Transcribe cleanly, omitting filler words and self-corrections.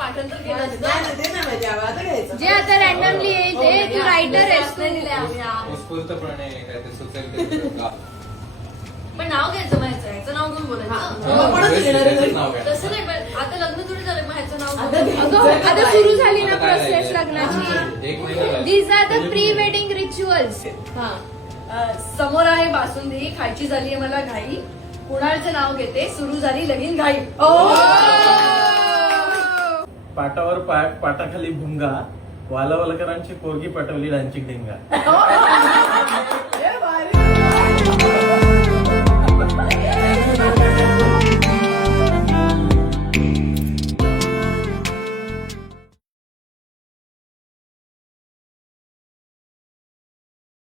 पाठांतर केलं असतं. जे आता रॅन्डमली येईल ते तू रायटर आहेस तू. उत्स्फूर्तपणे काय ते सुचेल ते पण नाव घ्यायचं म्हणायचं, ह्याचं नाव घेऊन बोलायचं. तसं नाही, पण आता लग्न थोडी झालं मग ह्याचं नाव अगं आता सुरू झाली ना प्रोसेस लग्नाची. एक महिना these are the pre wedding rituals. समोर आहे बासुंदी, खायची झाली आहे मला घाई, कुणालचं नाव घेते, सुरू झाली लगीन घाई. पाटावर पाटाखाली भुंगा, वालावलकरांची पोरगी पटवली डान्सिंग ढेंगा.